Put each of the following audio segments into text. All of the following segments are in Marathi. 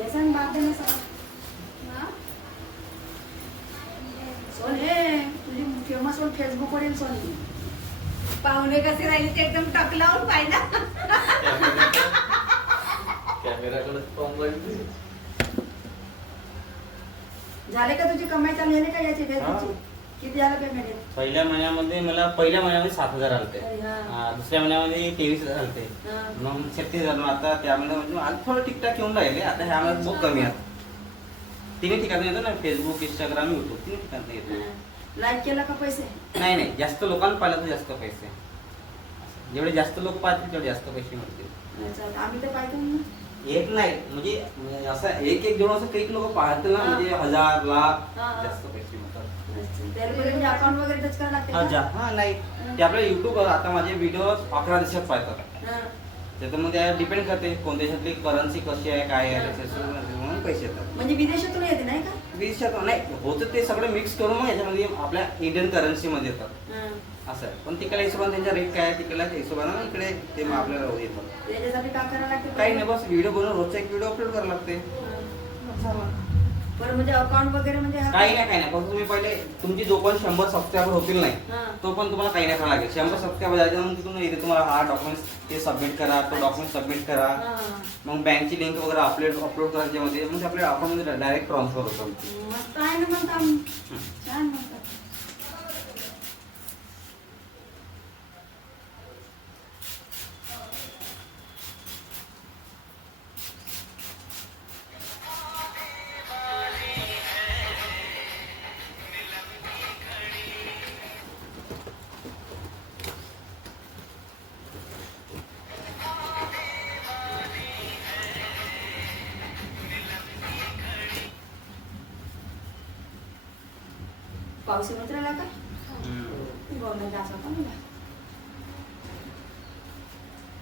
बेसन भात दे ना सगळं. सोन हे तुझी फेमस वर फेसबुक वर येईल सोन. पाहुणे कसे राहिले ते एकदम टक लावून पाहिजे. कॅमेराकडे पाहून राहिली. झाले का तुझी कमाई चालू झाली का याची फेसबुकची? किती झालं पेमेंट? पहिल्या महिन्यामध्ये 7,000 आलते. हा. दुसऱ्या महिन्यामध्ये 23,000 आलते. हा. मग 36,000. आता त्या महिन्यामध्ये आज थोडं टिकटाक येऊन राहिले. आता ह्या महिन्यात बहुत कमी आहे. तिन्ही ठिकाणी येतो ना, फेसबुक, इंस्टाग्राम, युट्यूब तिन्ही ठिकाणी येतो. लाईक केला का पैसे? नाही, जास्त लोकांना पाहिलं तर जास्त पैसे. जेवढे जास्त लोक पाहतील तेवढे जास्त पैसे मिळतील. आम्ही तर पाहतो ना. एक नाही म्हणजे असं एक जोड असं काही लोक पाहतील ना, म्हणजे 1,000 लाख जास्त पैसे मिळतात. त्याला अकाउंट वगैरे टच करायला लागते का? हा नाही, ते आपल्या युट्यूब आता माझे व्हिडिओ 11 देशात पाहतात. हा. त्याच्यामध्ये डिपेंड करते कोणत्या देशातली करन्सी कशी आहे, काय आहे, म्हणून पैसे येतात. म्हणजे विदेशातून येते नाही का? विदेशात नाही होतं, ते सगळं मिक्स करून मग याच्यामध्ये आपल्या इंडियन करन्सी मध्ये येतात. हा. असं आहे. पण तिकडल्या हिशोबाने त्यांचा रेट काय आहे, तिकडल्या हिशोबाने इकडे ते मग आपल्याला येतात. त्याच्यासाठी काय करायला लागते? काही नाही, बस व्हिडिओ बनवून रोजचा एक व्हिडिओ अपलोड करायला लागते. बरं म्हणजे अकाउंट वगैरे म्हणजे काही नाही फक्त तुम्ही पहिले तुमची जो पण 100 सबस्क्रायबर होतील नाही हा. तो पण तुम्हाला काही नाही करावं लागेल. 100 सबस्क्रायबर जायचं मग तिथून येते तुम्हाला हा डॉक्युमेंट्स ते सबमिट करा, तो डॉक्युमेंट सबमिट करा. हा. मग बँकची लिंक वगैरे अपलोड करायच्या मध्ये म्हणजे आपल्या अकाउंटमध्ये डायरेक्ट ट्रान्सफर होतो. मस्त आहे ना मग काम. छान मस्त. पाऊस येऊन राहिला का? गव्हर्नमेंट असं पण नाही.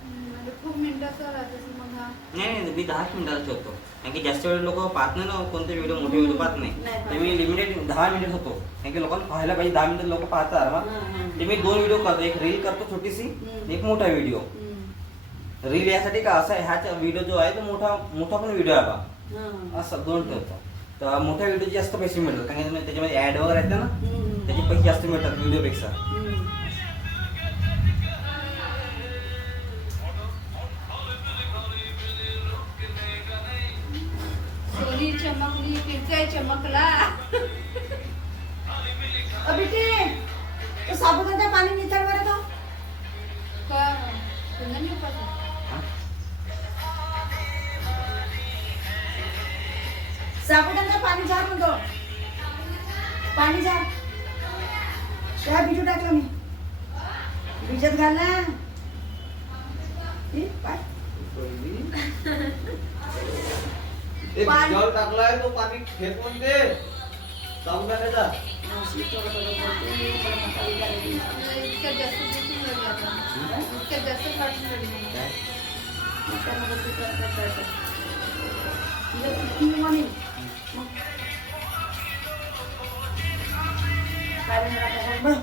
म्हणजे खूप मिनिटाचा राहते मग हा. नाही मी 10 मिनिटाला ठेवतो, कारण की जास्त वेळ लोक पाहत नाही ना, कोणते व्हिडिओ मोठे व्हिडिओ पाहत नाही. ते मी लिमिटेड 10 मिनिट होतो, कारण की लोकांना पाहायला पाहिजे. 10 मिनिट लोक पाहतात. ते मी 2 व्हिडिओ करतो, एक रील करतो छोटीशी, एक मोठा व्हिडिओ. रील यासाठी का असं ह्याचा व्हिडिओ जो आहे तो मोठा पण व्हिडिओ आहे बा, असं 2 ठेवतो. तर मोठ्या व्हिडिओचे जास्त पैसे मिळतात, कारण की त्याच्यामध्ये ऍड वगैरे येतात ना, त्याचे पैसे जास्त मिळतात व्हिडिओपेक्षा. सोनी चमकली, पिरकाय चमकला. अभी ते साबुदाण्याचं पाणी निथळ बरं तो. का पुन्हा नाही उपास. साबुदाण्याचं पाणी झाड म्हणतो. पाणी झाड त्या भिजू टाकलं मी, भिजत घालला. पाय ते भिजावर टाकलाय तो पाणी फेक म्हणते साबुदाण्याचा. इतक्या जास्त दिसून लागला आता. इतक्या जास्त वाटून लागला.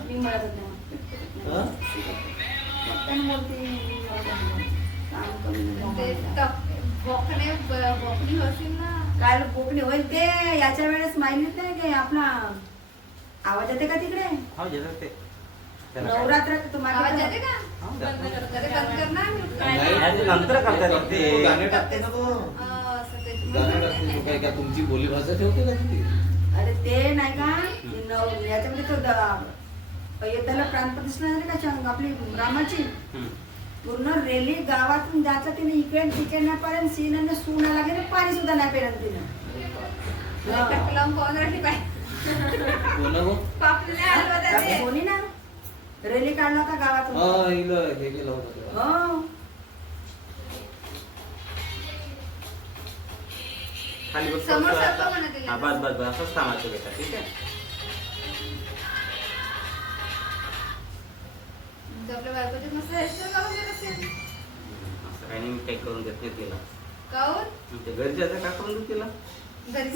मी म्हणत ते बोकणी होतील ना. काय कोकणी होईल ते याच्या वेळेस माहिती नाही की आपला आवाज येते का तिकडे? हा येतात ते. नवरात्र आवाज येते का? हा, बंद कर ना. नाही, ते नंतर करतात ते. तो गाणे टाकते ना तो. असं गाणे टाकते तो. काय तुमची बोली भाषा ठेवते का ती? अरे ते नाही का याच्यामध्ये तो अयोध्याला प्राणप्रतिष्ठा झाली का आपली रामाची. पूर्ण रेली गावातून जायचं तिने, इकडे तिकडे नाही पर्यंत सीन सून लागे पाणी सुद्धा नाही पेरत तिनं. लावून पाहून राहिली पाय. कोण हो? पापलेल्या हलवा त्याचे. कोणी ना रेली काढला होता गावातून. हा, हिला हे केलं होतं. हो खाली बस. समोर सरकव म्हणा तिला. हा, बस असंच थांबायचं बेटा, ठीक आहे. आपल्या बायकोचे मस्त हेअरस्टाईल करून देत असेल. असं काही नाही, मी काही करून देत नाही तिला. काहून? ते घरच्या काय करून देत तिला. घरी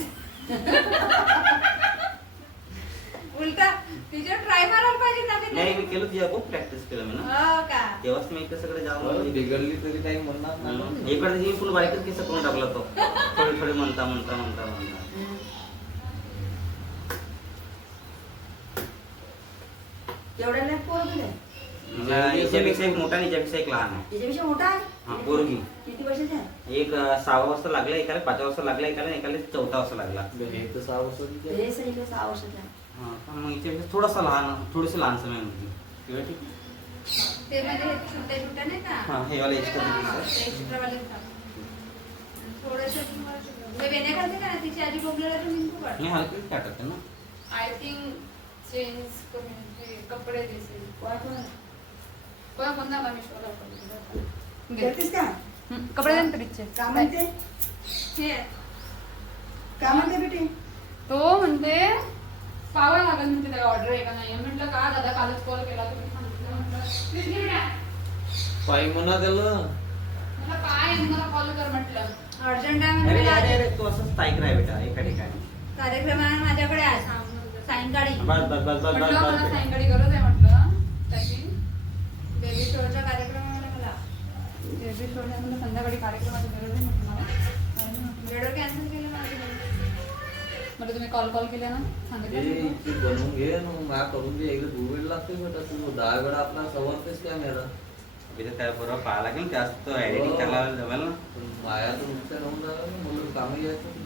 उलटा तिच्यावर ट्राय मारायला पाहिजे नवीन नाही मी नवीन. केलं तिच्या खूप प्रॅक्टिस केलं मी ना हो का तेव्हाच मी इकडे सगळं जाऊन बिघडली तरी काही म्हणणार नाही. इकडे ही फुल बारीकच केस करून टाकला तो थोडे थोडे म्हणता एवढ्या नाही पोरगी आहे. मला याच्यापेक्षा एक मोठा आणि याच्यापेक्षा एक लहान आहे तिच्यापेक्षा मोठा आहे हा पोरगी किती वर्षाची आहे? एक 6 वाजता लागला एकाला 5 वाजता लागला एकाला 4 वाजता लागला हे तर 6 वर्षाची आहे. हे सही 6 वर्षाचा आहे. हा पण मग याच्यापेक्षा थोडासा लहान समय होती तेव्हा ठीक आहे. ते मध्ये छोट्या छोट्या नाही का हा हे वाले एक्स्ट्रा एक्स्ट्रा वाले थोडंसं वेण्या घालते का ना तिची आजी बोगलेला तर मी खूप मी हलकी टाकते ना आय थिंक चेंज करून ते कपडे दिसेल कोण कोण? कोण ना मी शोधा घेतेस का? कपडे देन तरीचे का म्हणते? हे का म्हणते बेटी? तो म्हणते पावा लागेल म्हणते त्याला ऑर्डर आहे का नाही म्हटलं का दादा कालच कॉल केला तुम्ही सांगितलं म्हटलं "प्लीज give me that." पायी म्हणा त्याला. म्हटलं काय आहे मला कॉल कर म्हटलं अर्जंट आहे अरे म्हणजे अरे अरे तू असं स्थायिक राह बेटा एका ठिकाणी कार्यक्रम आहे माझ्याकडे आज सायंकाळी बस बस बस बस म्हटलं मला बस सायंकाळी गरज आहे म्हटलं त्याची बेबी शोचा कार्यक्रम आहे मला बेबी शोचा मला संध्याकाळी कार्यक्रमाची गरज आहे म्हटलं मला वेळेवर कॅन्सल केलं माझं म्हटलं तुम्ही कॉल केला ना हे सांगितलं इथे बनवून घे ना मग मला करून दे. एकदा 2 वेळ लागते बेटा. तू 10 वेळा आपला सवरतेस कॅमेरा. त्या बरोबर पाहा लागेल जास्त एडिटिंग करायला जमेल ना माया तर नुकत्या राहून जाणार म्हणून कामं यायचं.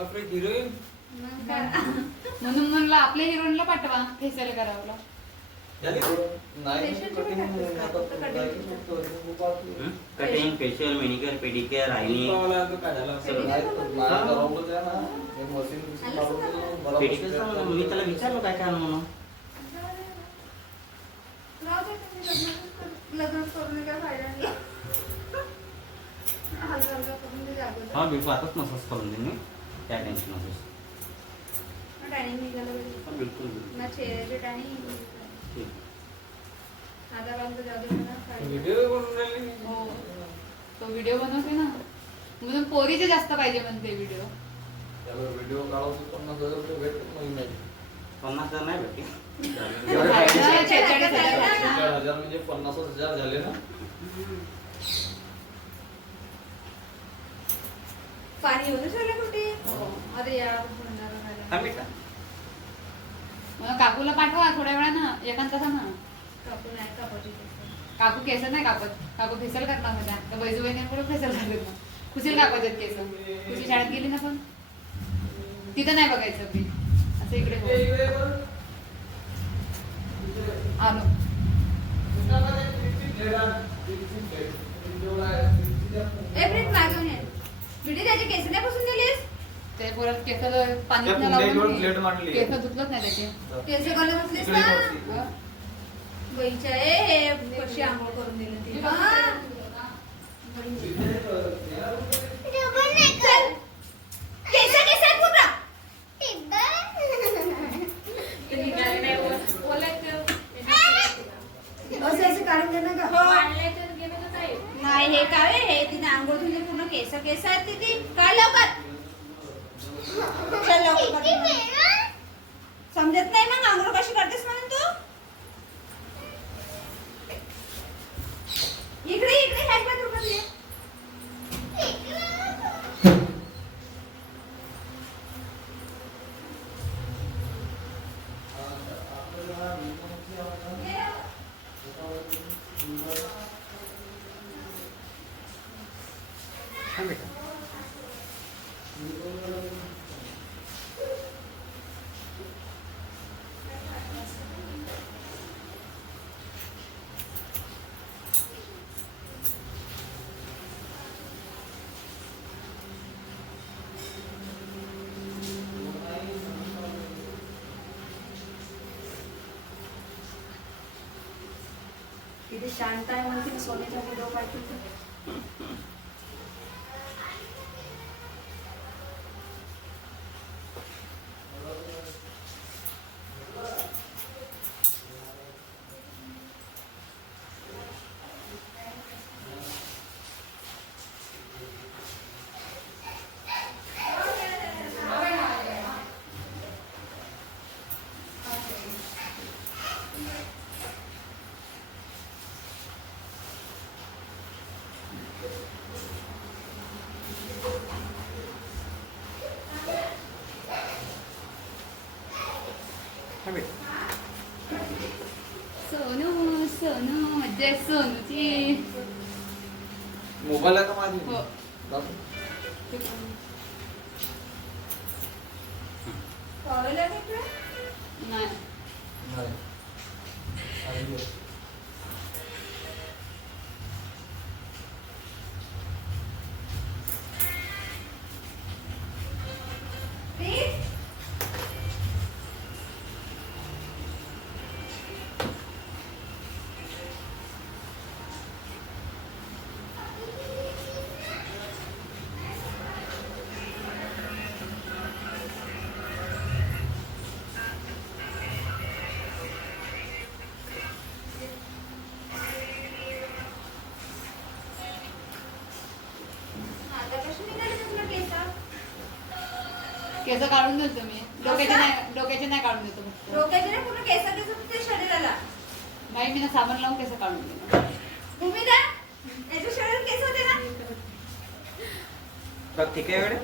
आपले हिरोईन म्हणून म्हणलं आपल्या हिरोईनला पाठवा फेशियल करावं cutting facial manicure pedicure ironing pedicure मी त्याला विचारलो काय काय म्हणून लग्न करून काय फायदा नाही हलका करून दे जागोदर हा बिलकुल आताच मसाज करून देईन मी त्या टेन्शन नकोस टॅनिंग निघालं पाहिजे बिलकुल ना चेहऱ्याचे टॅनिंग ठीक आता पर्यंत जाऊ दे मला व्हिडिओ बनवून राहिली. हो तो व्हिडिओ बनवते ना म्हणून पोरीचे जास्त पाहिजे म्हणते व्हिडिओ व्हिडिओ काढायचं 50,000 रुपये भेटत महिन्याचे. 50,000 नाही भेटते 40,000 म्हणजे 50,000 झाले ना. पाणी होतं सगळं कुठे अरे यार हा बेटा मला काकूला पाठवा थोड्या वेळानं एकांत तासा ना काकू नाही कापायची काकू केस नाही कापत काकू फेसल करणार माझ्या तर बैजूबाईने पुढे फेसल झाले ना खुशील कापायचे केस खुशी शाळेत गेली ना पण तिथं नाही बघायचं मी असं इकडे बघ. आलो व्हिडिओ त्याचे केस नाही पुसून दिलीस ते परत केस पाणी त्या पुंड्यावर प्लेट मांडली. केस धुतलंच नाही त्याचे केस गलत धुतलीस इकडे ना बघ. बाईच्या हे कशी आंघोळ करून दिली ती चल. केस केस पूर्ण असं असं काढून दे ना का? नाही हे काय हे तिने आंघोळ धुतली पूर्ण केस केस आहेत तिथे काय लवकर चल लवकर समजत नाही मग आंघोळ कशी करतेस म्हणून तू इकडे इकडे साईडला रुपये दे हा बेटा किती शांत आहे म्हणते सोन्याच्या व्हिडिओ पाहिजे. हा बेट. सोनू सोनू मज्जा आहे सोनूची. मोबाईल आहे का माझी हो. दाखव. टॉवेल आहे का इकडे? नाही नाही. आहे. प्लीज. आता कशी निघाली तुला केस? केस काढून देतो मी. डोक्याचे नाही काढून देतो फक्त. डोक्याचे नाही, पूर्ण केसाचे सुद्धा शरीराला. बाई मी ना साबण लावून केस काढून देतो. भूमिदा, याच्या शरीरात केस होते ना? बघ ठीक आहे बेटा.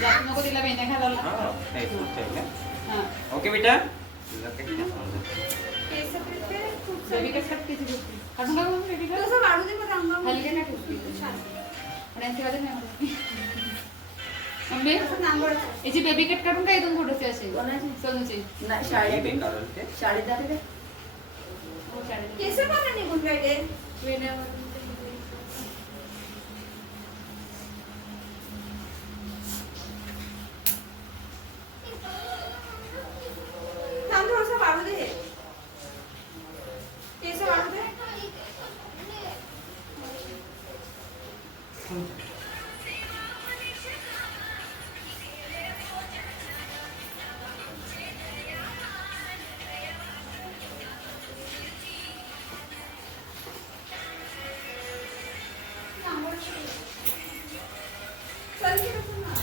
जास्त नको तिला बेण्या घालायला. हा, नाही, खूप छान आहे. हा. ओके बेटा. तुला काही नाही समजत. केस फिरते, खूप बेबी सारे. कट काढते ती गोष्टी. काढून टाकू मग बेबी कट. तसं वाढू दे मग अंगावर. हलके नाही ठेवते. छान. पण यांची वाजत नाही मला. मम्मी असं नांगोळाचं. याची बेबी कट काढून काय दोन थोडेसे असे कोणाची? सोनूची. नाही, हे शाळेत बेकार आहे ते. शाळेत जाते ते. हो, चालेल. केस मला निघून राहिले. वेण्यावर. थांब, थोडंसं वाढू दे हे. केस वाढू दे. चल की तसं ना.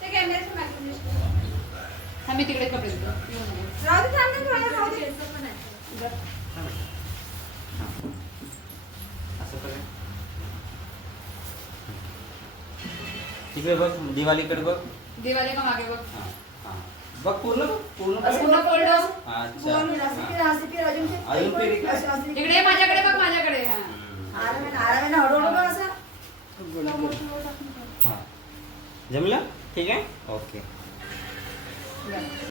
ते कॅमेऱ्याचं मॅग्नेट. हा मी तिकडे कपडे देतो येऊ नको. राहू दे, थांब ना थोडं, राहू दे. बरं. हा बेटा. हा. असं करूया. तिकडे बघ, दिवाळीकडे बघ. दिवाळी का मागे बघ. हा, हा. बघ पूर्ण बघ, पूर्ण बघ. असं पूर्ण फोल्ड. अच्छा. बोल, असं फिर, असं फिर, अजून फिर. अजून फिर इकडे. असं, असं. इकडे ये, माझ्याकडे बघ माझ्याकडे. हा. हम्म. आरामाने हळूहळू बघ असं. हा. जमलं? ठीक आहे? ओके. बरं.